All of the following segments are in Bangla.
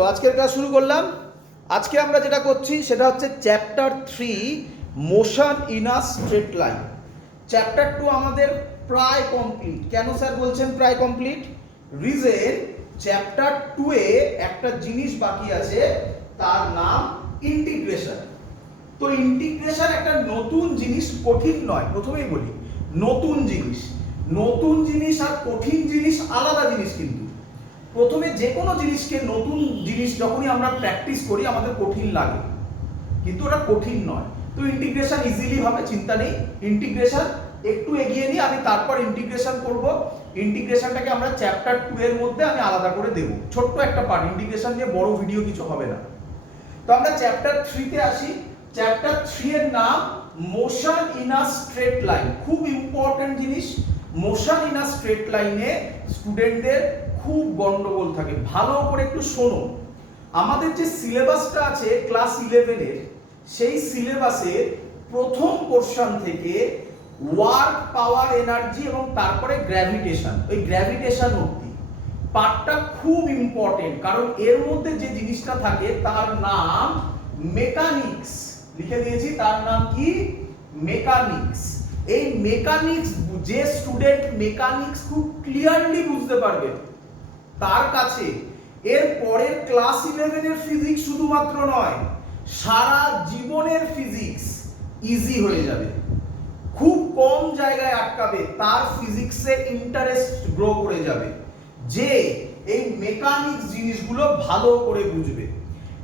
তো আজকের ক্লাস শুরু করলাম। আজকে আমরা যেটা করছি সেটা হচ্ছে chapter 3 motion in a straight line. Chapter 2 আমাদের প্রায় কমপ্লিট। কেন স্যার বলছেন প্রায় কমপ্লিট? রিজন, চ্যাপ্টার 2 এ একটা জিনিস বাকি আছে, তার নাম ইন্টিগ্রেশন। তো ইন্টিগ্রেশন একটা নতুন জিনিস, কঠিন নয়। প্রথমেই বলি নতুন জিনিস, নতুন জিনিস আর কঠিন জিনিস আলাদা জিনিস। কিন্তু প্রথমে যে কোনো জিনিসকে, নতুন জিনিস যখনই আমরা প্র্যাকটিস করি আমাদের কঠিন লাগে, কিন্তু ওটা কঠিন নয়। তো ইন্টিগ্রেশন ইজিলি হবে, চিন্তা নেই। ইন্টিগ্রেশন একটু এগিয়ে নিয়ে আমি তারপর ইন্টিগ্রেশন করব। ইন্টিগ্রেশনটাকে আমরা চ্যাপ্টার 2 এর মধ্যে আমি আলাদা করে দেব, ছোট্ট একটা পার্ট। ইন্টিগ্রেশন নিয়ে বড় ভিডিও কিছু হবে না। তো আমরা চ্যাপ্টার 3 তে আসি। চ্যাপ্টার 3 এর নাম motion in a straight line. খুব ইম্পর্টেন্ট জিনিস। মোশন ইন আ স্ট্রেট লাইনে স্টুডেন্টদের খুব গন্ডগোল থাকে। ভালো করে একটু শোনো। আমাদের যে সিলেবাসটা আছে ক্লাস 11 এর, সেই সিলেবাসের প্রথম পোরশন থেকে ওয়ার্ক, পাওয়ার, এনার্জি এবং তারপরে গ্র্যাভিটেশন, ওই গ্র্যাভিটেশন অবধি পার্টটা খুব ইম্পর্টেন্ট। কারণ এর মধ্যে যে জিনিসটা থাকে তার নাম মেকানিক্স। লিখে দিয়েছি, তার নাম কি? মেকানিক্স। এই মেকানিক্স, যে স্টুডেন্ট মেকানিক্স খুব ক্লিয়ারলি বুঝতে পারবে, তার কাছে এর পরের ক্লাস 11 এর ফিজিক্স শুধুমাত্র নয়, সারা জীবনের ফিজিক্স ইজি হয়ে যাবে। খুব কম জায়গায় আটকাবে, তার ফিজিক্সে ইন্টারেস্ট গ্রো করে যাবে, যে এই মেকানিক্স জিনিসগুলো ভালো করে বুঝবে।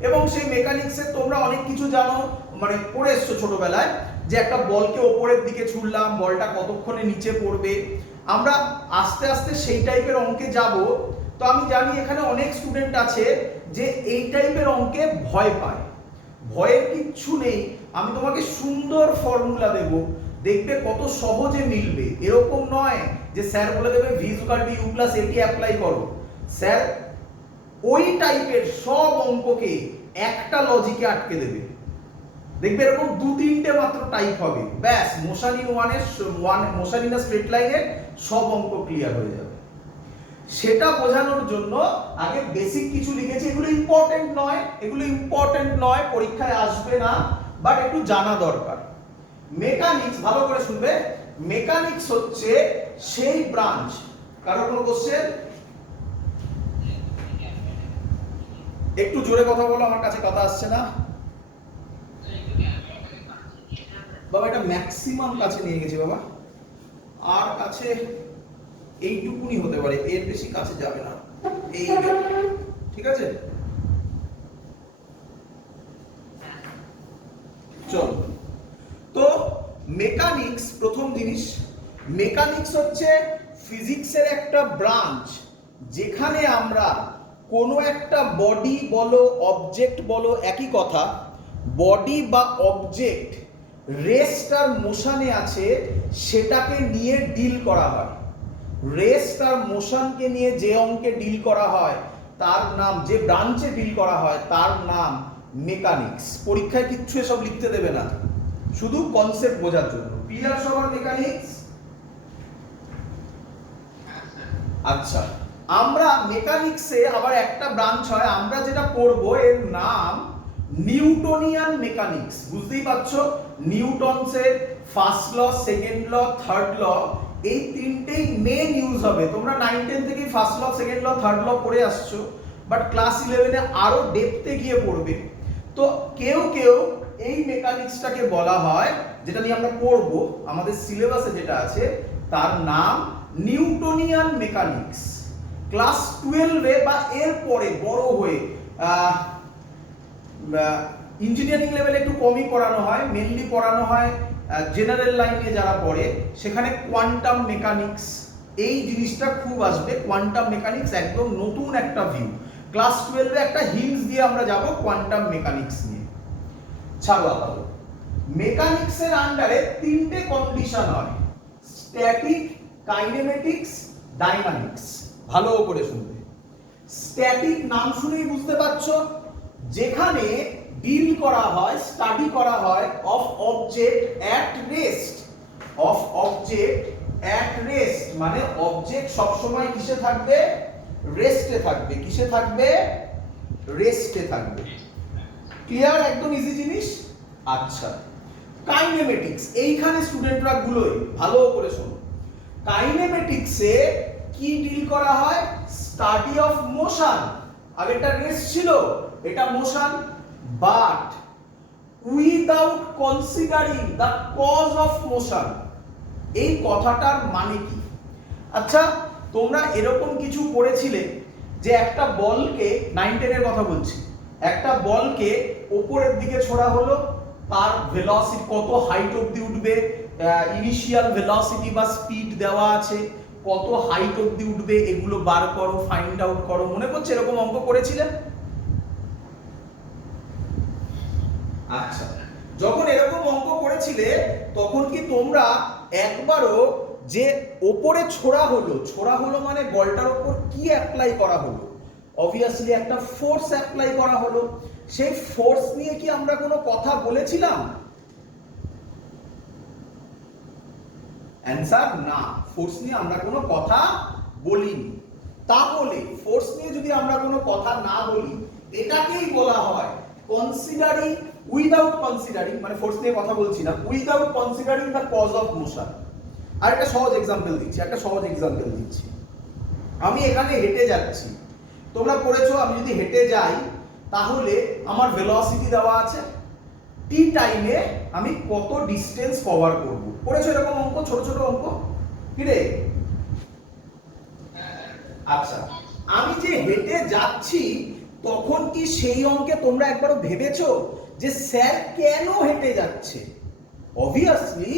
এবং সেই মেকানিক্সে তোমরা অনেক কিছু জানো, মানে পড়ে এসছো ছোটবেলায়, যে একটা বলকে ওপরের দিকে ছুড়লাম, বলটা কতক্ষণে নিচে পড়বে। আমরা আস্তে আস্তে সেই টাইপের অঙ্কে যাব। তো আমি জানি এখানে অনেক স্টুডেন্ট আছে যে এই টাইপের অঙ্কে ভয় পায়। ভয়ের কিচ্ছু নেই। আমি তোমাকে সুন্দর ফর্মুলা দেব, দেখবে কত সহজে মিলবে। এরকম নয় যে স্যার বলে দেবে v = u + at অ্যাপ্লাই করো। স্যার ওই টাইপের সব অঙ্ককে একটা লজিকে আটকে দেবে। দেখবে এরকম 2-3টে মাত্র টাইপ হবে, ব্যাস motion in motion in a straight লাইনের সব অঙ্ক ক্লিয়ার হয়ে যাবে। সেটা বোঝানোর জন্য আগে বেসিক কিছু লিখেছি। এগুলো ইম্পর্টেন্ট নয়, এগুলো ইম্পর্টেন্ট নয়, পরীক্ষায় আসবে না, বাট একটু জানা দরকার। মেকানিক্স ভালো করে শুনবে। মেকানিক্স হচ্ছে সেই ব্রাঞ্চ। কারো কোনো কোশ্চেন? একটু জোরে কথা বলো, আমার কাছে কথা আসছে না। বাবা এটা ম্যাক্সিমাম কাছে নিয়ে গেছি বাবা, আর কাছে এইটুকুনি হতে পারে, এর বেশি কাছে যাবে না। এই ঠিক আছে, চলো। তো মেকানিক্স প্রথম জিনিস। মেকানিক্স হচ্ছে ফিজিক্সের একটা ব্রাঞ্চ, যেখানে আমরা কোনো একটা বডি বলো, অবজেক্ট বলো, একই কথা, বডি বা অবজেক্ট রেস্ট আর মোশনে আছে, সেটাকে নিয়ে ডিল করা হয়। রেস্ট আর মোশনকে নিয়ে যে অঙ্কে ডিল করা হয় তার নাম, যে ব্রাঞ্চে ডিল করা হয় তার নাম মেকানিক্স। পরীক্ষায় কিচ্ছু এসব লিখতে দেবে না, শুধু কনসেপ্ট বোঝার জন্য। ক্লিয়ার সবার মেকানিক্স? আচ্ছা, আমরা মেকানিক্সে আবার একটা ব্রাঞ্চ হয়, আমরা যেটা পড়বো এর নাম নিউটনিয়ান মেকানিক্স। বুঝতেই পারছো, নিউটনসের first law, second law, third law, এই তিনটেই মেন ইউজ হবে। তোমরা 9-10 থেকেই first law, second law, third law পড়ে আসছো, বাট ক্লাস 11 এ আরো ডেপথে গিয়ে পড়বে। তো কেউ কেউ এই মেকানিক্সটাকে বলা হয়, যেটা নিয়ে আমরা পড়বো, আমাদের সিলেবাসে যেটা আছে তার নাম নিউটনিয়ান মেকানিক্স। ক্লাস 12 এ বা এর পরে বড় হয়ে ইঞ্জিনিয়ারিং লেভেলে একটু কমই পড়ানো হয়, মেনলি পড়ানো হয় জেনারেল লাইনে যারা পড়ে, সেখানে কোয়ান্টাম মেকানিক্স এই জিনিসটা খুব আসবে। কোয়ান্টাম মেকানিক্স একদম নতুন একটা ভিউ। ক্লাস 12 এ একটা হিন্টস দিয়ে আমরা যাব কোয়ান্টাম মেকানিক্স নিয়ে। ছাড়ো আপাতত। মেকানিক্সের আন্ডারে তিনটে কন্ডিশন হয়, স্ট্যাটিক, কাইনেমেটিক্স, ডাইনামিক্স। ভালো করে শুনবে। স্ট্যাটিক নাম শুনেই বুঝতে পারছো, যেখানে ডিল করা হয়, স্টাডি করা হয় of object at rest. Of object at rest মানে অবজেক্ট সবসময় কিসে থাকবে? রেস্টে থাকবে। কিসে থাকবে? রেস্টে থাকবে। ক্লিয়ার? একদম ইজি জিনিস। আচ্ছা, কাইনেমেটিক্স, এইখানে স্টুডেন্টরা গুলোই ভালো করে শোনো। কাইনেমেটিক্সে কি ডিল করা হয়? Study of motion. আগেরটা রেস্ট ছিল, এটা motion, but without considering the cause of motion. এই কথাটার মানে কি? আচ্ছা, তোমরা এরকম কিছু পড়েছিলে যে একটা বলকে, 9-10 এর কথা বলছি, একটা বলকে উপরের দিকে ছোড়া হলো, তার ভেলোসিটি কত হাইট অবধি উঠবে, ইনিশিয়াল ভেলোসিটি বা স্পিড দেওয়া আছে, কত হাইট অবধি উঠবে, এগুলো বার করো, ফাইন্ড আউট করো। মনে করছে এরকম অঙ্ক করেছিলে? আচ্ছা, যখন এরকম অঙ্ক করেছিলে তখন কি তোমরা একবারও যে ওপরে ছোড়া হলো মানে বলটার উপর কি অ্যাপ্লাই করা হলো? অবভিয়াসলি একটা ফোর্স অ্যাপ্লাই করা হলো। সেই ফোর্স নিয়ে কি আমরা কোনো কথা বলেছিলাম? অ্যানসার না, ফোর্স নিয়ে আমরা কোনো কথা বলিনি। তাহলে ফোর্স নিয়ে যদি আমরা কোনো কথা না বলি, এটাকেই বলা হয় কনসিডারিং, উইদাউট কনসিডারিং, মানে ফোর্স নিয়ে কথা বলছি না, without considering the cause of motion. আর একটা সহজ এক্সাম্পল দিচ্ছি, আমি এখানে হেঁটে যাচ্ছি, তোমরা পড়েছো আমি যদি হেঁটে যাই তাহলে আমার ভেলোসিটি দেওয়া আছে, টি টাইমে আমি কত ডিস্টেন্স কভার করব। পড়েছো এরকম অঙ্ক, ছোট ছোট অঙ্ক? কি রে? আচ্ছা, আমি যে হেঁটে যাচ্ছি তখন কি সেই অঙ্কে তোমরা একবারও ভেবেছো যে স্যার কেন হেঁটে যাচ্ছে? অবভিয়াসলি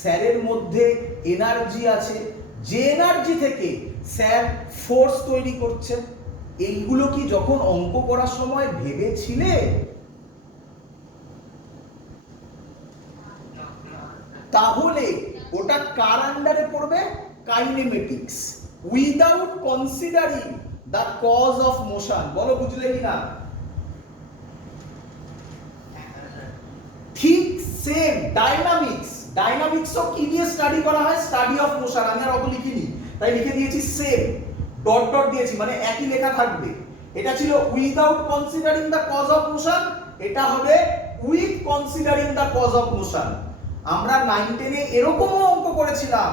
স্যারের মধ্যে এনার্জি আছে, যে এনার্জি থেকে স্যার ফোর্স তৈরি করছে। এইগুলো কি যখন অঙ্ক করার সময় ভেবেছিলে? তাহলে ওটা কার আন্ডারে পড়বে? Kinematics, without considering the cause of motion. বলো বুঝলে কিনা? ঠিক সেম ডাইনামিক্সও কি দিয়ে স্টাডি করা হয়? Study of motion. আমি আর অত লিখিনি, তাই লিখে দিয়েছি সেম, ডট ডট দিয়েছি, মানে একই লেখা থাকবে। এটা ছিল without considering the cause of motion, এটা হবে with considering the cause of motion. আমরা 9-10 এ এরকমও অঙ্ক করেছিলাম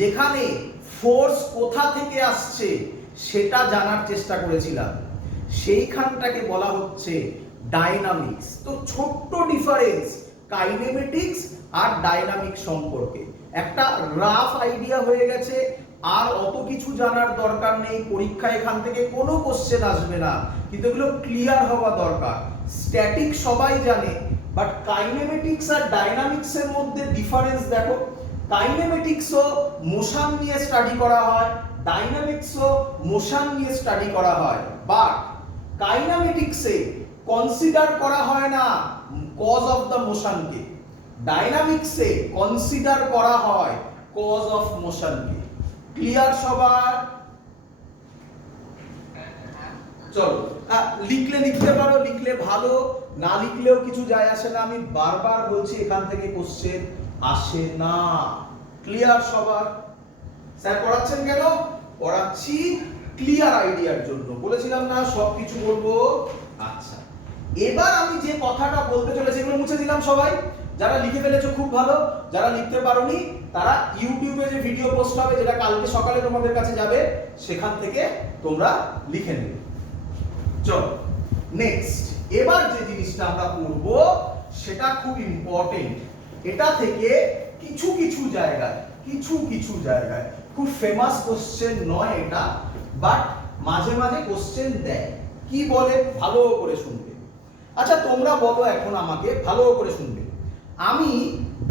যেখানে ফোর্স কোথা থেকে আসছে সেটা জানার চেষ্টা করেছিলাম, সেইখানটাকে বলা হচ্ছে ডাইনামিক্স। তো ছোট্ট ডিফারেন্স কাইনেমেটিক্স আর ডাইনামিক সম্পর্কে, একটা রাফ আইডিয়া হয়ে গেছে। আর অত কিছু জানার দরকার নেই, পরীক্ষায় এখান থেকে কোনো কোশ্চেন আসবে না, কিন্তু এগুলো ক্লিয়ার হওয়া দরকার। স্ট্যাটিক সবাই জানে, বাট কাইনেমেটিক্স আর ডাইনামিক্স এর মধ্যে ডিফারেন্স দেখো। কাইনেমেটিক্সও মোশন নিয়ে স্টাডি করা হয়, ডাইনামিক্সও মোশন নিয়ে স্টাডি করা হয়, বাট কাইনেমেটিক্সে কনসিডার করা হয় না কজ অফ দ্য মোশনকে, ডাইনামিক্সে কনসিডার করা হয় কজ অফ মোশনকে। ক্লিয়ার সবার? চলো, লিখলে লিখতে পারো, লিখলে ভালো, না লিখলেও কিছু যায় আসে না। আমি বারবার বলছি এখান থেকে কোশ্চেন আসে না। ক্লিয়ার সবার? স্যার পড়াচ্ছেন কেন? পড়াচ্ছি ক্লিয়ার আইডিয়ার জন্য। বলেছিলাম না সব কিছু বলবো। আচ্ছা, এবার আমি যে কথাটা বলতে চলেছি এগুলো মুছে দিলাম সবাই। যারা লিখে ফেলেছো খুব ভালো, যারা লিখতে পারোনি তারা ইউটিউবে যে ভিডিও পোস্ট হবে, যেটা কালকে সকালে তোমাদের কাছে যাবে, সেখান থেকে তোমরা লিখে নেবে। চলো নেক্সট, এবার যে জিনিসটা আমরা করব সেটা খুব ইম্পর্টেন্ট। এটা থেকে কিছু কিছু জায়গায় খুব ফেমাস কোশ্চেন নয় এটা, বাট মাঝে মাঝে কোশ্চেন দেয়। কি বলে? ভালো করে শুনবে। আচ্ছা তোমরা বলো এখন আমাকে, ভালো করে শুনবে, আমি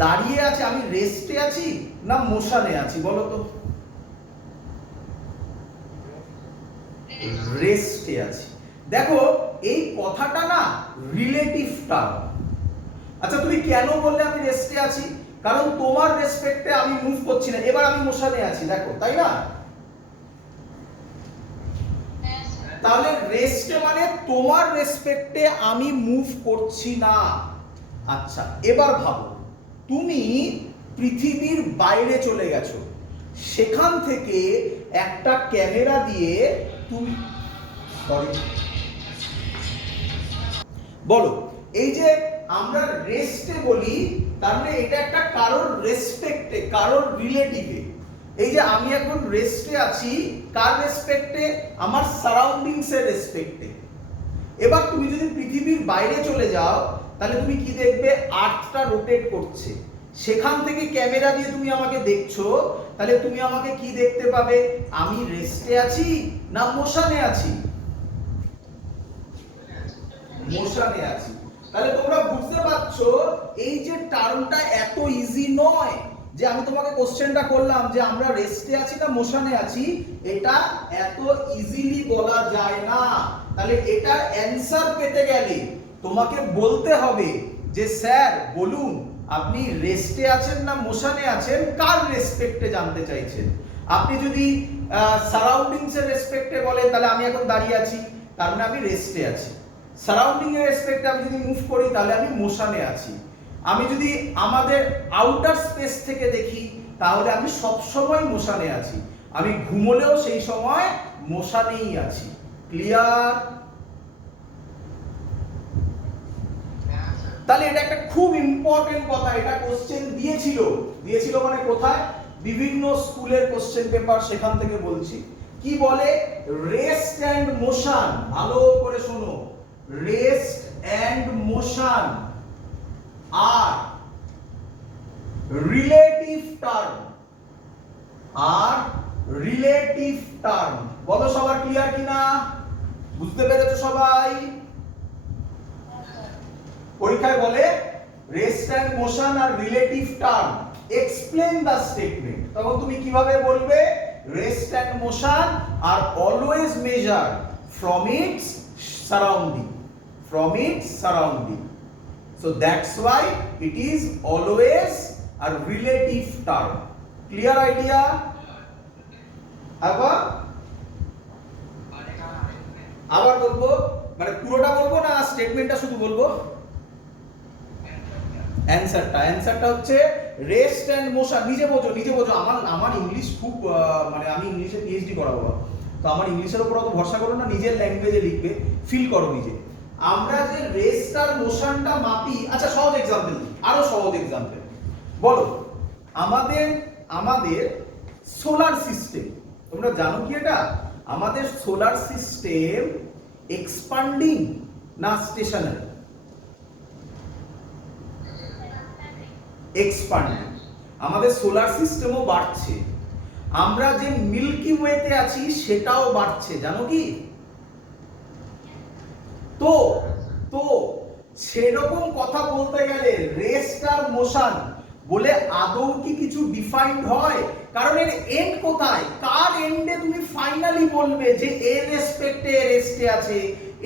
দাঁড়িয়ে আছি, আমি রেস্টে আছি না মোশনে আছি? বলো তো। রেস্টে আছি। দেখো এই কথাটা না রিলেটিভ টার্ম। আচ্ছা তুমি কেন বললে আমি রেস্টে আছি? কারণ তোমার রেসপেক্টে আমি মুভ করছি না, এবার আমি মোশনে আছি, দেখো, তাই না? তাহলে রেস্টে মানে তোমার রেসপেক্টে আমি মুভ করছি না। আচ্ছা এবার ভাবো, তুমি পৃথিবীর বাইরে চলে গেছো, সেখান থেকে একটা ক্যামেরা দিয়ে তুমি, সরি বলো, এই যে আমরা রেস্টে বলি, তার মানে এটা একটা কারোর রেসপেক্টে, কারোর রিলেটিভে। এই যে আমি এখন রেস্টে আছি, কার রেসপেক্টে? আমার সারাউন্ডিংস এর রেসপেক্টে। এবার তুমি যদি পৃথিবীর বাইরে চলে যাও, তাহলে তুমি কি দেখবে? আর্থটা রোটেট করছে। সেখান থেকে ক্যামেরা দিয়ে তুমি আমাকে দেখছো, তাহলে তুমি আমাকে কি দেখতে পাবে? আমি রেস্টে আছি না মোশনে আছি? মোশনে আছি। তাহলে তোমরা বুঝতে পারছো এই যে টার্মটা এত ইজি নয়, যে আমি তোমাকে কোশ্চেনটা করলাম যে আমরা রেস্টে আছি না মোশনে আছি, এটা এত ইজিলি বলা যায় না। তাহলে এটার অ্যানসার পেতে গেলে তোমাকে বলতে হবে যে স্যার বলুন আপনি রেস্টে আছেন না মোশনে আছেন, কার রেসপেক্টে জানতে চাইছেন। আপনি যদি সারাউন্ডিংস এর রেসপেক্টে বলেন, তাহলে আমি এখন দাঁড়িয়ে আছি, তার মানে আমি রেস্টে আছি। সারাউন্ডিং এর রেসপেক্টে আমি যদি মুভ করি, তাহলে আমি মোশনে আছি। আমি যদি আমাদের আউটার স্পেস থেকে দেখি, তাহলে আমি সব সময় মোশনে আছি। আমি ঘুমোলেও সেই সময় মোশনেই আছি। ক্লিয়ার? তাহলে এটা একটা খুব ইম্পর্টেন্ট কথা। এটা কোশ্চেন দিয়েছিল মানে কোথায়? বিভিন্ন স্কুলের কোশ্চেন পেপার, সেখান থেকে বলছি। কি বলে? রেস্ট অ্যান্ড মোশন, ভালো করে শোনো, rest and motion are relative term, are relative term. বলো সবার ক্লিয়ার কিনা? বুঝতে পেরেছো সবাই? পরীক্ষায় বলে rest and motion are relative term, explain the statement. তখন তুমি কিভাবে বলবে? Rest and motion are always measure from its surrounding, from its surrounding. So that's why it is always a relative term. Clear idea? আবার বলবো, মানে পুরোটা বলবো না স্টেটমেন্টটা শুধু বলবো? অ্যানসারটা হচ্ছে রেস্ট অ্যান্ড মোশন। নিজে বোঝো। আমার ইংলিশ খুব মানে আমি ইংলিশে পিএইচডি করাবো, তো আমার ইংলিশের উপর অত ভরসা করো না, নিজের ল্যাঙ্গুয়েজে লিখবে, ফিল করো নিজে। আমরা যে রেস্ট আর মোশনটা মাপি, আচ্ছা সহজ এক্সাম্পল দিই, আরো সহজ এক্সাম্পল। বলো, আমাদের সোলার সিস্টেম, তোমরা জানো কি এটা? আমাদের সোলার সিস্টেম এক্সপান্ডিং না স্টেশনারি? এক্সপান্ডিং। আমাদের সোলার সিস্টেমও বাড়ছে। আমরা যে মিল্কি ওয়েতে আছি সেটাও বাড়ছে, জানো কি? তো সেরকম কথা বলতে গেলে রেস্ট আর মোশন বলে আদৌ কি কিছু ডিফাইন্ড হয়? কারণ এর এন্ড কোথায়? কার এন্ডে তুমি ফাইনালি বলবে যে এর রেসপেক্টে রেস্টে আছে,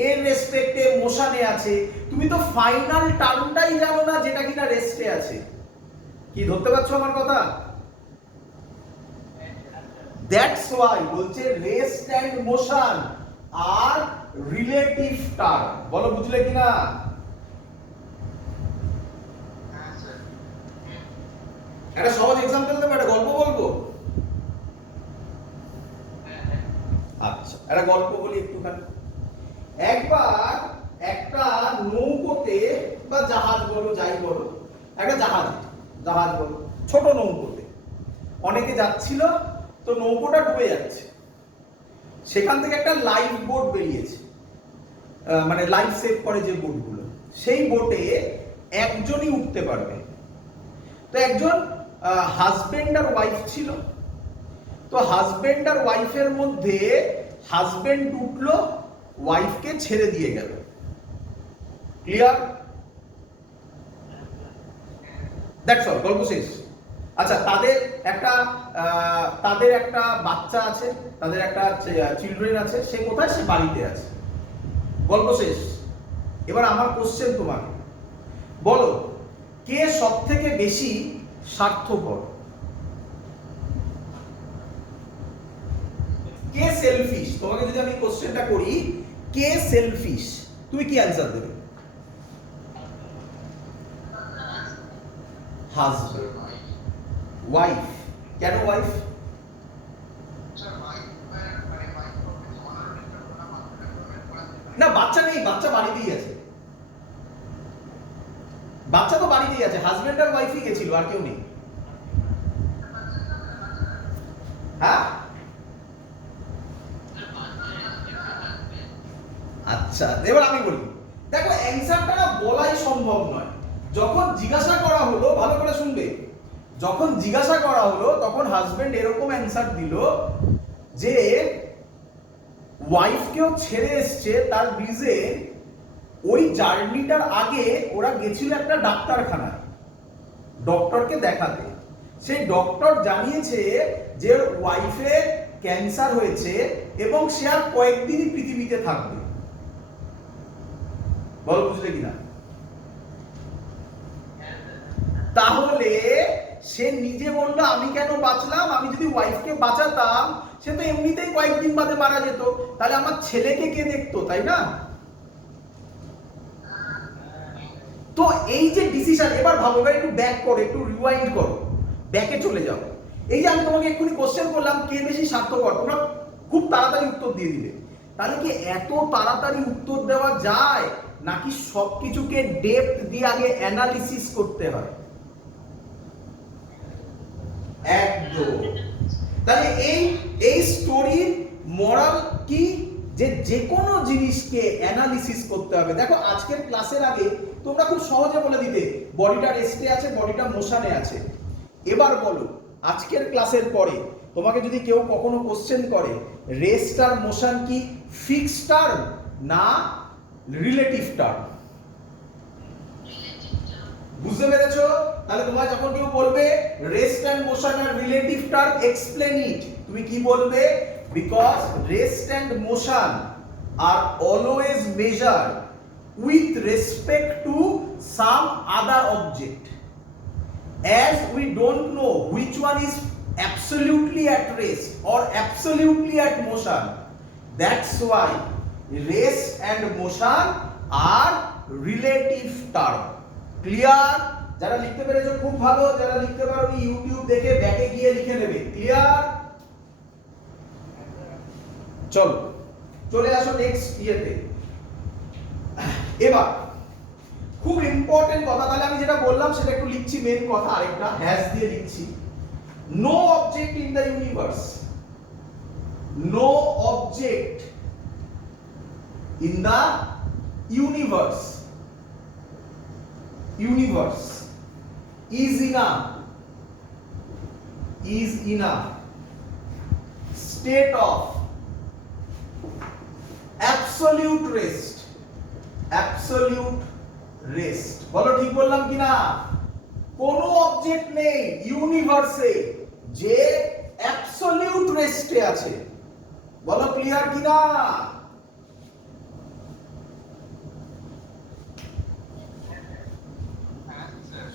এর রেসপেক্টে মোশনে আছে? তুমি তো ফাইনাল টার্মটাই জানো না যেটা কিনা রেস্টে আছে। কি ধরতে পারছো আমার কথা? দ্যাটস ওয়াই বলছে rest and motion are relative term. বলো বুঝলে কিনা? একটা সহজ এক্সাম্পল দেবো, একটা গল্প বলবো। আচ্ছা, একটা গল্প বলি একটুখানি। একবার একটা নৌকোতে বা জাহাজ বলো, যাই বলো, একটা জাহাজ বলো, ছোট নৌকোতে অনেকে যাচ্ছিল, তো নৌকোটা ডুবে যাচ্ছে। সেখান থেকে একটা লাইফ বোট বেরিয়েছে, মানে লাইফ সেভ করে যে বোটগুলো, সেই বোটে একজনই উঠতে পারবে। তো একজন হাজবেন্ড আর ওয়াইফ ছিল। তো হাজবেন্ড আর ওয়াইফের মধ্যে হাজবেন্ড উঠলো, ওয়াইফকে ছেড়ে দিয়ে গেল। ক্লিয়ার? দ্যাটস অল, গল্প শেষ। আচ্ছা, তাদের একটা বাচ্চা আছে, তাদের একটা চিলড্রেন আছে। সে কোথায়? সে বাড়িতে আছে। গল্প শেষ। এবার আমার কোশ্চেন তোমাকে, বলো কে সব থেকে বেশি স্বার্থপর? কে সেলফিশ? তোমাকে যদি আমি কোশ্চেনটা করি কে সেলফিশ, তুমি কি অ্যান্সার দেবে? হাজবেন্ড। ওয়াইফ? কেন ওয়াইফ? না, বাচ্চা নেই, বাচ্চা বাড়িতেই আছে। বাচ্চা তো বাড়িতেই আছে, হাজবেন্ড আর ওয়াইফই গেছিল, আর কেউ নেই। হ্যাঁ আচ্ছা, এবার আমি বলি, দেখো অ্যানসারটা না বলাই সম্ভব নয়। যখন জিজ্ঞাসা করা হলো, ভালো করে শুনবে, যখন জিজ্ঞাসা করা হলো তখন হাজবেন্ড এরকম অ্যানসার দিল যে ওয়াইফকেও ছেড়ে এসছে, তার রিজন ওই জার্নিটার আগে ওরা গেছিল একটা ডাক্তারখানায় ডক্টরকে দেখাতে। সেই ডক্টর জানিয়েছে যে ওয়াইফের ক্যান্সার হয়েছে এবং সে আর কয়েকদিনই পৃথিবীতে থাকবে। বল বুঝলে কিনা? তাহলে সে নিজে বললো আমি কেন বাঁচলাম, আমি যদি ওয়াইফকে বাঁচাতাম সে তো এমনিতেই কয়েকদিন বাদে মারা যেত, তাহলে আমার ছেলেকে কে দেখতো, তাই না? তো এই যে ডিসিশন, এবার ভাবো, এবার একটু ব্যাক করো, একটু রিওয়াইন্ড করো, ব্যাকে চলে যাও। এই যে আমি তোমাকে এক্ষুনি কোশ্চেন করলাম কে বেশি স্বার্থপর, তোমরা খুব তাড়াতাড়ি উত্তর দিয়ে দিলে। তাহলে কি এত তাড়াতাড়ি উত্তর দেওয়া যায়, নাকি সবকিছুকে ডেপথ দিয়ে আগে অ্যানালিসিস করতে হয়? একদম। তাহলে এই স্টোরির মোরাল কি, যে কোনো জিনিসকে অ্যানালিসিস করতে হবে। দেখো আজকের ক্লাসের আগে তোমরা খুব সহজে বলে দিতে বডিটা রেস্টে আছে, বডিটা মোশনে আছে। এবার বলো আজকের ক্লাসের পরে তোমাকে যদি কেউ কখনো কোশ্চেন করে রেস্ট আর মোশন কি ফিক্সড টার্ম না রিলেটিভ টার্ম? বুঝতে পেরেছো? তাহলে তোমায় যখন কেউ বলবে rest and motion are relative term, explain it. তুমি কি বলবে? Because rest and motion are always measured with respect to some other object, as we don't know which one is absolutely at rest or absolutely at motion. That's why rest and motion are relative term. Clear? যারা লিখতে পেরেছো খুব ভালো, যারা লিখতে পারোনি ইউটিউব দেখে ব্যাকে গিয়ে লিখে নেবে। ক্লিয়ার? চলো চলে আসো নেক্সট ইয়েতে। এবার খুব ইম্পর্টেন্ট কথা, তাহলে আমি যেটা বললাম সেটা একটু লিখছি, মেন কথা আরেকটা হ্যাশ দিয়ে লিখছি। No object in the universe, no object in the universe, universe is in a state of absolute rest, absolute rest। বলো ঠিক বললাম কিনা? কোন অবজেক্ট নেই ইউনিভার্সে যে অ্যাবসলিউট রেস্টে আছে। বলো ক্লিয়ার কিনা?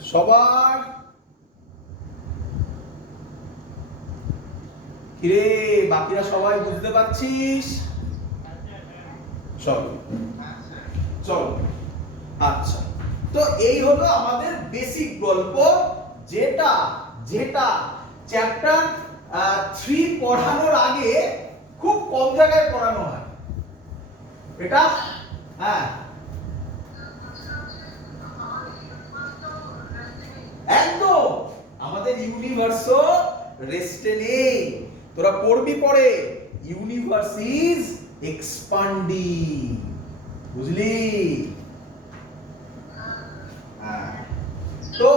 সবার কিরে বাকিরা সবাই বুঝতে পারছিস? চলো চলো, আচ্ছা, তো এই হলো আমাদের বেসিক গল্প, যেটা যেটা চ্যাপ্টার 3 পড়ানোর আগে খুব কম জায়গায় পড়ানো হয়। এটা হ্যাঁ একদম, আমাদের ইউনিভার্সও রেস্টে নেই। তোরা পড়বি পড়ে ইউনিভার্স ইজ এক্সপান্ডিং, বুঝলি? তো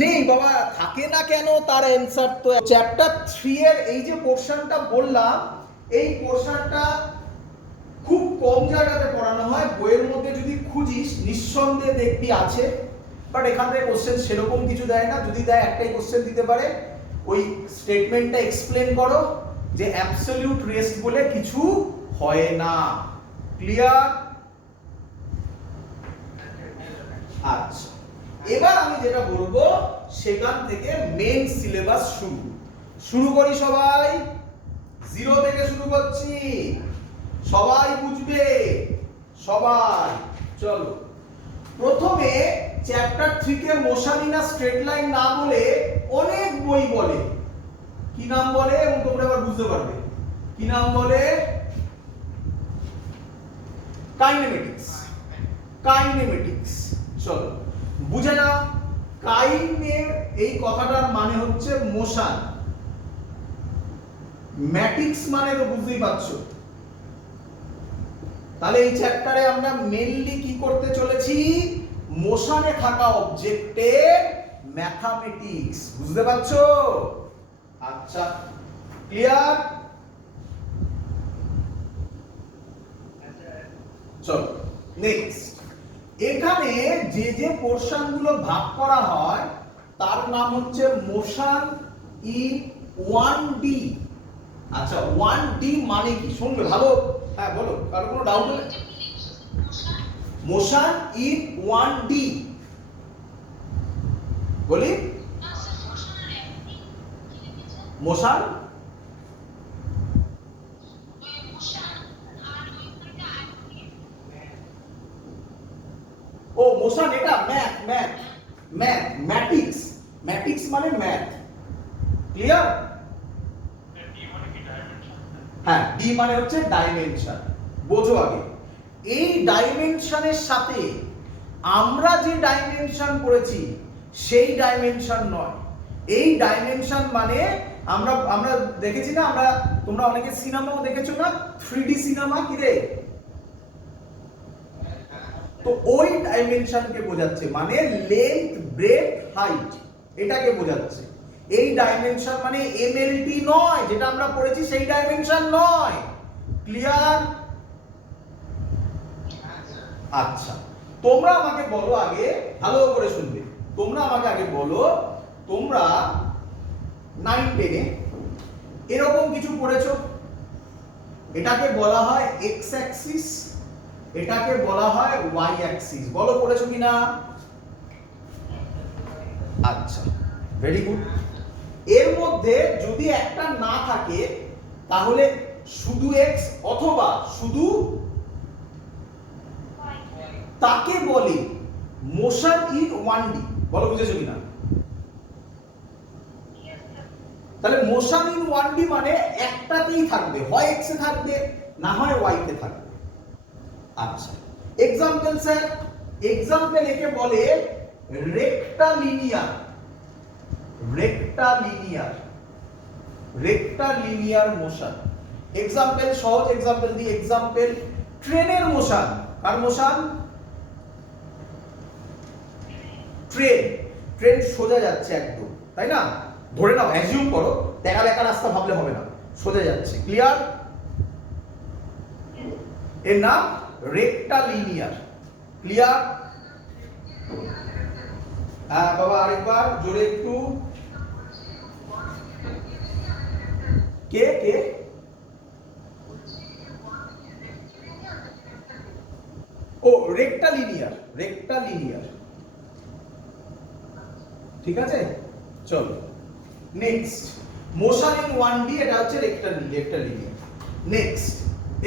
নেই বাবা, থাকে না কেন তার অ্যানসার তো চ্যাপ্টার 3 এর এই যে পোরশনটা বললাম, এই পোরশনটা খুব কম জায়গাতে পড়ানো হয়। বইয়ের মধ্যে যদি খুঁজিস নিঃসন্দেহে দেখবি আছে, বাট এখান থেকে কোশ্চেন সেরকম কিছু দেয় না। যদি দেয় একটাই কোশ্চেন দিতে পারে, ওই স্টেটমেন্টটা এক্সপ্লেন করো যে অ্যাবসলিউট রেস্ট বলে কিছু হয় না। ক্লিয়ার? আচ্ছা, এবার আমি যেটা বলবো সেখান থেকে মেন সিলেবাস শুরু করি। সবাই 0 থেকে শুরু করছি, সবাই বুঝবে সবাই। চলো প্রথমে chapter 3 K motion in a straight line না বলে অনেক বই বলে। কি নাম বলে এবং তোমরা এবার বুঝতে পারবে কি নাম বলে? Kinematics, kinematics. চলো বুঝে না, কাইনে এই কথাটার মানে হচ্ছে মোশন, ম্যাটিক্স মানে তো বুঝতেই পারছো। তাহলে এই চ্যাপ্টারে আমরা মেইনলি কি করতে চলেছি, মোশনে থাকা অবজেক্টের ম্যাথমেটিক্স, বুঝতে পারছো? আচ্ছা ক্লিয়ার? চলো নেক্সট। এখানে যে যে পোরশন গুলো ভাগ করা হয় তার নাম হচ্ছে মোশন ইন 1D। আচ্ছা 1D মানে কি শুনবে ভালো? হ্যাঁ বলো, কারো কোনো ডাউট হলে। মোশন ইন 1D বলি, মোশন ও মোশন এটা ম্যাথ, ম্যাথ ম্যাথ ম্যাটিক্স, ম্যাটিক্স মানে ম্যাথ। ক্লিয়ার? হ্যাঁ ডি মানে হচ্ছে ডাইমেনশন, বোঝো আগে। এই ডাইমেনশনের সাথে আমরা যে ডাইমেনশন পড়েছি সেই ডাইমেনশন নয়। এই ডাইমেনশন মানে আমরা আমরা দেখেছি না, আমরা তোমরা অনেকে সিনেমাও দেখেছো না, 3D সিনেমা কি রে, তো ওই ডাইমেনশনকে বোঝাচ্ছে, মানে লেন্থ ব্রেথ হাইট, এটাকে বোঝাচ্ছে। এই ডাইমেনশন মানে এমএলটি নয়, যেটা আমরা পড়েছি সেই ডাইমেনশন নয়। ক্লিয়ার? আচ্ছা তোমরা আমাকে বলো আগে, ভালো করে শুনবে, তোমরা আমাকে আগে বলো, তোমরা 9 10 এ এরকম কিছু পড়েছো, এটাকে বলা হয় এক্স অ্যাক্সিস, এটাকে বলা হয় ওয়াই অ্যাক্সিস, বলো পড়েছো কিনা? আচ্ছা ভেরি গুড। এর মধ্যে যদি একটা না থাকে তাহলে শুধু এক্স অথবা শুধু, তাকে বলে মোশন ইন 1D। বলো বুঝেছো কিনা? তাহলে মোশন ইন 1D মানে একটাতেই থাকবে, হয় এক্স এ থাকবে না হয় ওয়াই তে থাকবে। আচ্ছা এক্সাম্পল স্যার, এক্সাম্পল একে বলে রেক্টালিনিয়ার, রেক্টালিনিয়ার, রেক্টালিনিয়ার মোশন। এক্সাম্পল সহজ এক্সাম্পল দি, এক্সাম্পল ট্রেনের মোশন। কার মোশন? ট্রেন, ট্রেন সোজা যাচ্ছে একদম, তাই না? ধরে নাও, অ্যাজিউম করো, দেখা দেখা রাস্তা ভাবলে হবে না, সোজা যাচ্ছে। ক্লিয়ার? এর নাম রেক্টালিনিয়ার। ক্লিয়ার? হ্যাঁ বাবা আরেকবার জোরে একটু। কে কে? ও রেক্টালিনিয়ার, রেক্টালিনিয়ার। ঠিক আছে চলো নেক্সট। মোশন ইন 1D এটা হচ্ছে রেক্টালিনিয়ার। নেক্সট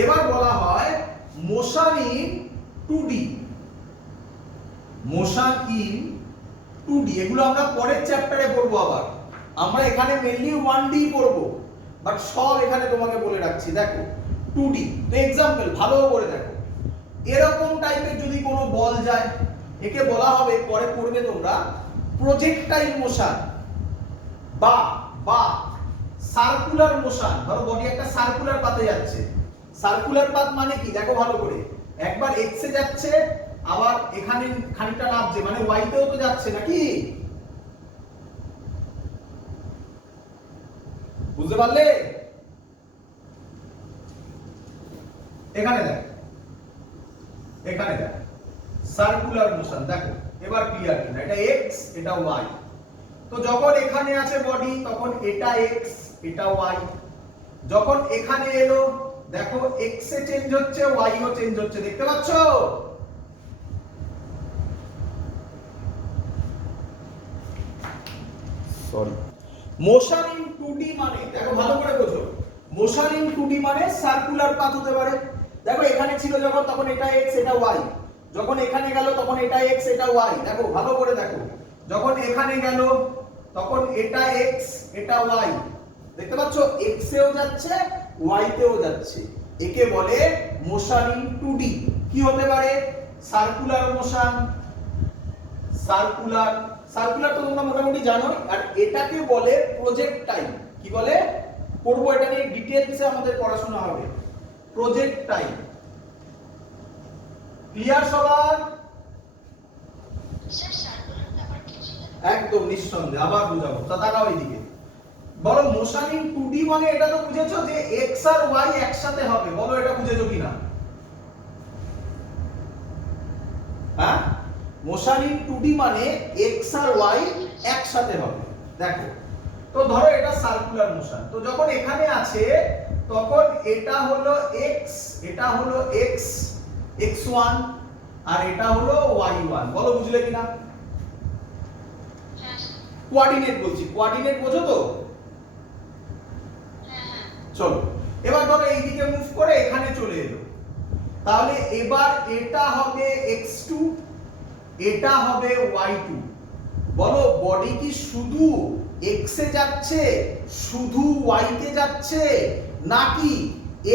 এবার বলা হয় motion in 2D, motion in 2D। এগুলো আমরা পরের চ্যাপ্টারে পড়বো, আবার আমরা এখানে মেইনলি 1D পড়বো, বাট সব এখানে তোমাকে বলে রাখছি। দেখো 2D, তো এক্সাম্পল ভালো করে দেখো, এরকম টাইপের যদি কোনো বল যায় একে বলা হবে, পরে পড়বে তোমরা, প্রজেক্টাইল মোশন বা বা সার্কুলার মোশন। ধরো বডি একটা সার্কুলার পাথে যাচ্ছে, সার্কুলার পাথ মানে কি দেখো ভালো করে, একবার এক্স এ যাচ্ছে আবার এখানে খানিকটা নামছে, মানে ওয়াই তেও তো যাচ্ছে নাকি? বুঝতে পারলে? এখানে দেখ, এখানে দেখ সার্কুলার মোশন, দেখো এবার ক্লিয়ার কিনা, এটা এক্স এটা ওয়াই। তো যখন এখানে আছে বডি তখন এটা এক্স এটা ওয়াই, যখন এখানে এলো দেখো এক্স এ চেঞ্জ হচ্ছে ওয়াই ও চেঞ্জ হচ্ছে, দেখতে পাচ্ছ? সরি, মোশন ইন 2D মানে দেখো ভালো করে বোঝো, মোশন ইন 2D মানে সার্কুলার পাথ হতে পারে। দেখো এখানে ছিল যখন তখন এটা এক্স এটা ওয়াই, যখন এখানে গেল তখন এটা এক্স এটা ওয়াই। দেখো ভালো করে দেখো, যখন এখানে গেল তখন এটা এক্স এটা ওয়াই, দেখতে পাচ্ছ? এক্স এও যাচ্ছে ওয়াই তেও যাচ্ছে, একে বলে মোশন ইন 2D। কি হতে পারে? সার্কুলার মোশন, সার্কুলার সার্কুলার তো তোমরা মোটামুটি জানো। আর এটাকে বলে প্রজেক্টাইল। কি বলে? পড়বো, এটা নিয়ে ডিটেইলসে আমাদের পড়াশোনা হবে। প্রজেক্টাইল। ক্লিয়ার সবার? একদম নিঃসন্দেহে, আবার বুঝাবো। তা তাকাও এইদিকে, বলো মোশন ইন 2D মানে এটা তো বুঝেছো যে x আর y একসাথে হবে। বলো এটা বুঝেছো কিনা? হ্যাঁ, মোশন ইন 2D মানে x আর y একসাথে হবে। দেখো, তো ধরো এটা সার্কুলার মোশন, তো যখন এখানে আছে তখন এটা হলো x, এটা হলো x, x1, আর এটা হলো y1। বলো বুঝলে কিনা? কোঅর্ডিনেট বলছি, কোঅর্ডিনেট বোঝো তো? চলো, এবার ধরো এইদিকে মুভ করে এখানে চলে এলো, তাহলে এবার এটা হবে x2, এটা হবে y2। বলো বডি কি শুধু x এ যাচ্ছে, শুধু y তে যাচ্ছে, নাকি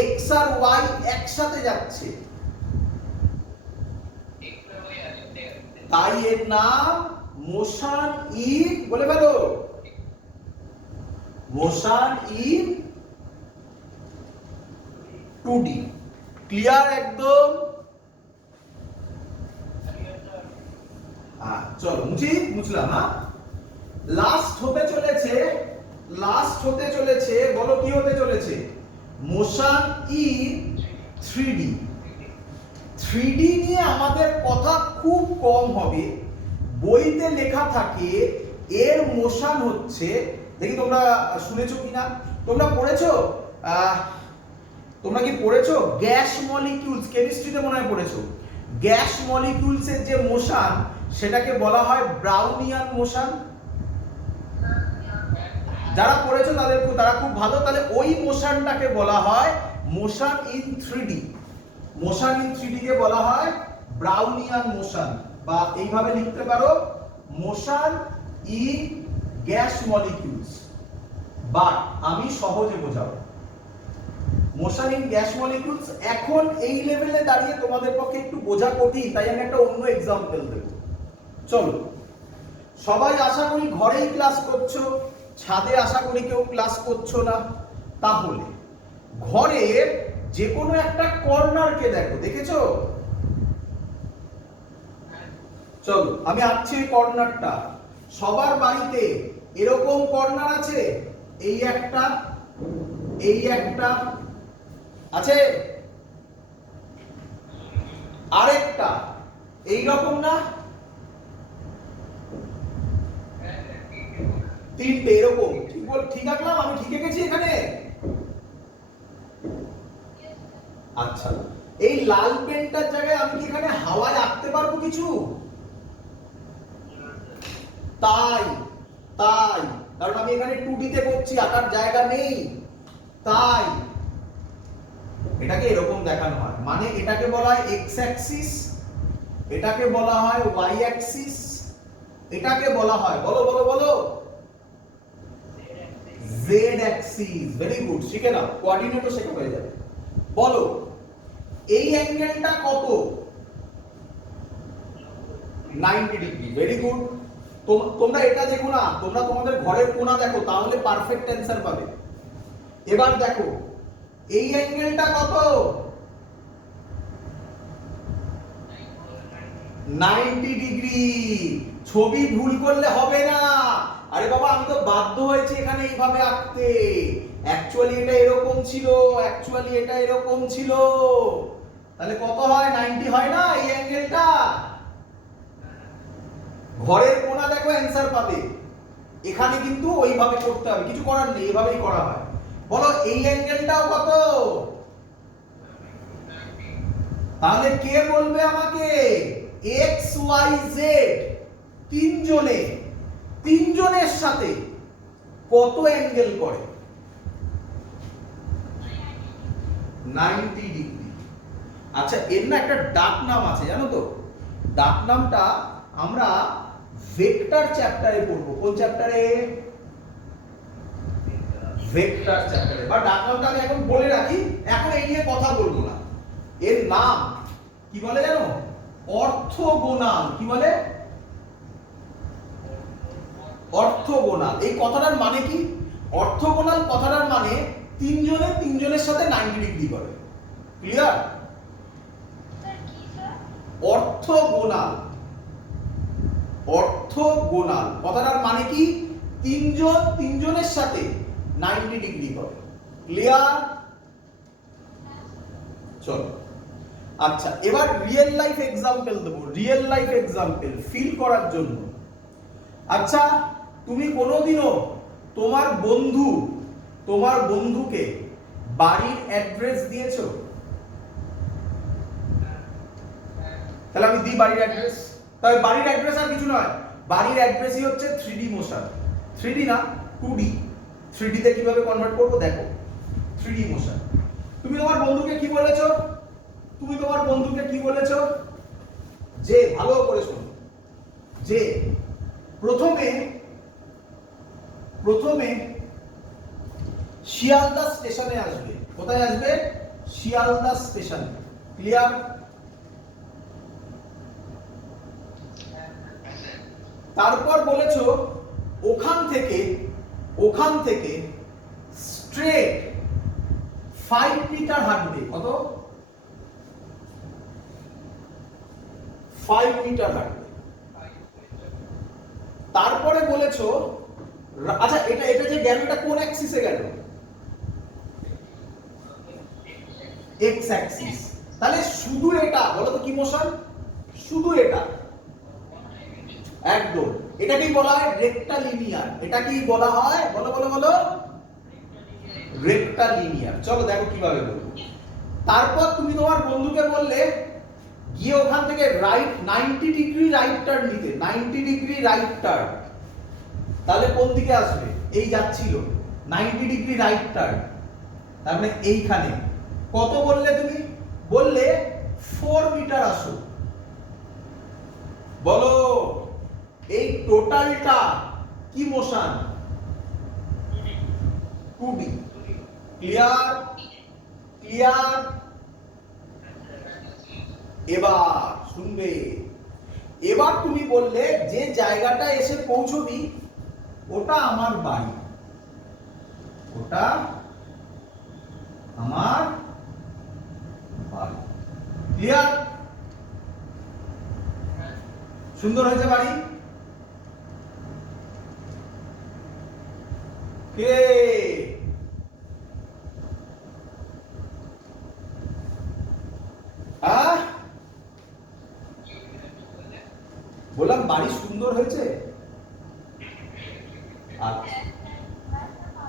x আর y একসাথে যাচ্ছে? তাই এর নাম মোশন ইন, বলে ফেলো, মোশন ইন 2D। ক্লিয়ার একদম? চলো মুছলাম। হ্যাঁ, লাস্ট হতে চলেছে, লাস্ট হতে চলেছে। বলো কি হতে চলেছে? Motion in 3D। 3D নিয়ে আমাদের কথা খুব কম হবে। বইতে লেখা থাকে এর মোশন হচ্ছে, দেখি তোমরা শুনেছো কিনা, তোমরা পড়েছো? তোমরা কি পড়েছো গ্যাস মলিকিউলস? কেমিস্ট্রিতে মনে হয় পড়েছো। গ্যাস মলিকিউলস এর যে মোশন সেটাকে বলা হয় ব্রাউনিয়ান মোশন। যারা পড়েছো তারা খুব ভালো। তাহলে ওই মোশনটাকে বলা হয় motion in 3D। Motion in 3D কে বলা হয় ব্রাউনিয়ান মোশন, বা এইভাবে লিখতে পারো motion in gas molecules. But আমি সহজে বোঝাবো মোশন ইন গ্যাস মলিকিউলস। এখন এই লেভেলে দাঁড়িয়ে তোমাদের পক্ষে একটু বোঝা কঠিন, তাই আমি একটা অন্য এক্সাম্পল দেব। চলো, সবাই আশা করি ঘরেই ক্লাস করছো, ছাদে আশা করি কেউ ক্লাস করছো না। তাহলে ঘরের যে কোনো একটা কর্নারকে দেখো, দেখেছো? চলো আমি আঁকছি এই কর্নারটা। সবার বাড়িতে এরকম কর্নার আছে, এই একটা, এই একটা আছে, আরেকটা এইরকম না, তিনটে এরকম। ঠিক আঁকলাম? আমি ঠিক এঁকেছি এখানে? আচ্ছা, এই লাল পেনটার জায়গায় আমি কি এখানে হাওয়ায় আঁকতে পারবো কিছু? তাই তাই কারণ আমি এখানে 2D তে করছি, আঁকার জায়গা নেই। তাই এটাকে এরকম দেখানো হয়। মানে এটাকে বলা হয় এক্স অ্যাক্সিস, এটাকে বলা হয় ওয়াই অ্যাক্সিস, এটাকে বলা হয়, বলো বলো বলো, জেড অ্যাক্সিস। ভেরি গুড, শিখে নাও, কোঅর্ডিনেটও শেখা হয়ে যাবে। বলো এই অ্যাঙ্গেলটা কত? 90 ডিগ্রি। Very good. তোমরা এটা দেখো না, তোমরা তোমাদের ঘরের কোণা দেখো, তাহলে পারফেক্ট অ্যানসার পাবে। এবার দেখো এই অ্যাঙ্গেলটা কত? 90 ডিগ্রি। ছবি ভুল করলে হবে না। আরে বাবা, আমি তো বাধ্য হয়েছি এখানে এইভাবে আঁকতে। অ্যাকচুয়ালি এটা এরকম ছিল, অ্যাকচুয়ালি এটা এরকম ছিল। তাহলে কত হয়? 90 হয় না এই অ্যাঙ্গেলটা? ঘরের কোণা দেখো, অ্যানসার পাবে। এখানে কিন্তু ওইভাবে করতে হবে, কিছু করার নেই, এইভাবেই করা হয়। বলো এই অ্যাঙ্গেলটাও কত? তাহলে কে বলবে আমাকে এক্স ওয়াই জেড তিনজনের সাথে কত অ্যাঙ্গেল করে? 90 ডিগ্রি। আচ্ছা, এর না একটা ডাক নাম আছে, জানো তো? ডাক নামটা আমরা ভেক্টর চ্যাপ্টারে পড়বো। কোন চ্যাপ্টারে? ভেক্টর চ্যাপ্টারে। বা ডাক নামটা আমি এখন বলে রাখি, এখন এই নিয়ে কথা বলবো না। এর নাম কি বলে জানো? অর্থগোনাল। কি বলে? অর্থগোনাল। এই কথাটার মানে কি? অর্থগোনাল কথাটার মানে তিনজনে তিনজনের সাথে 90 ডিগ্রি করে। ক্লিয়ার? অর্থগোনাল। অর্থগোনাল কথাটার মানে কি? তিনজন তিনজনের সাথে 90 ডিগ্রি করে। ক্লিয়ার? চলো, আচ্ছা এবার রিয়েল লাইফ এক্সাম্পল দেবো। রিয়েল লাইফ এক্সাম্পল ফিল করার জন্য। আচ্ছা, তুমি কোনোদিনও তোমার বন্ধুকে বাড়ির অ্যাড্রেস দিয়েছো? তাহলে আমি দিই বাড়ির অ্যাড্রেস। তবে বাড়ির অ্যাড্রেস আর কিছু নয়, বাড়ির অ্যাড্রেসই হচ্ছে 3D মোশন। 3D না, 2D। 3D তে কিভাবে কনভার্ট করবো দেখো। 3D motion. তুমি তোমার বন্ধুকে কি বলেছো? যে, ভালো করে শোনো, যে প্রথমে শিয়ালদা স্টেশনে আসবে। কোথায় আসবে? শিয়ালদা স্টেশনে। ক্লিয়ার? তারপর বলেছো ওখান থেকে স্ট্রেট 5 মিটার হাঁটবে। কত? 5 মিটার হাঁটবে। তারপরে বলেছো, আচ্ছা এটা যে গেল, এটা কোন অ্যাক্সিসে গেল? X Axis. তাহলে শুধু এটা বলো তো কি মোশন? শুধু এটা। একদম। এটাকেই বলা হয় রেক্টালিনিয়ার। এটা কি বলা হয়? বলো বলো বলো। রেক্টালিনিয়ার। চলো দেখো কিভাবে বলবো। তারপর তুমি তোমার বন্ধুকে বললে গিয়ে ওখান থেকে রাইট 90 ডিগ্রি রাইট টার্ন নিতে। 90 ডিগ্রি রাইট টার্ন। তাহলে কোন দিকে আসবে? এই যাচ্ছিল 90 ডিগ্রি রাইট টার্ন। তার মানে এইখানে কত বললে তুমি? বললে 4 মিটার আসো। বলো এই টোটালটা কি মোশন? 2D। ক্লিয়ার? ক্লিয়ার? এবার শুনবে। এবার তুমি বললে যে জায়গাটা এসে পৌঁছবি ওটা আমার বাড়ি। ওটা আমার বাড়ি। ক্লিয়ার? সুন্দর হয়েছে বাড়ি? কে? বললাম বাড়ি সুন্দর হয়েছে। আচ্ছা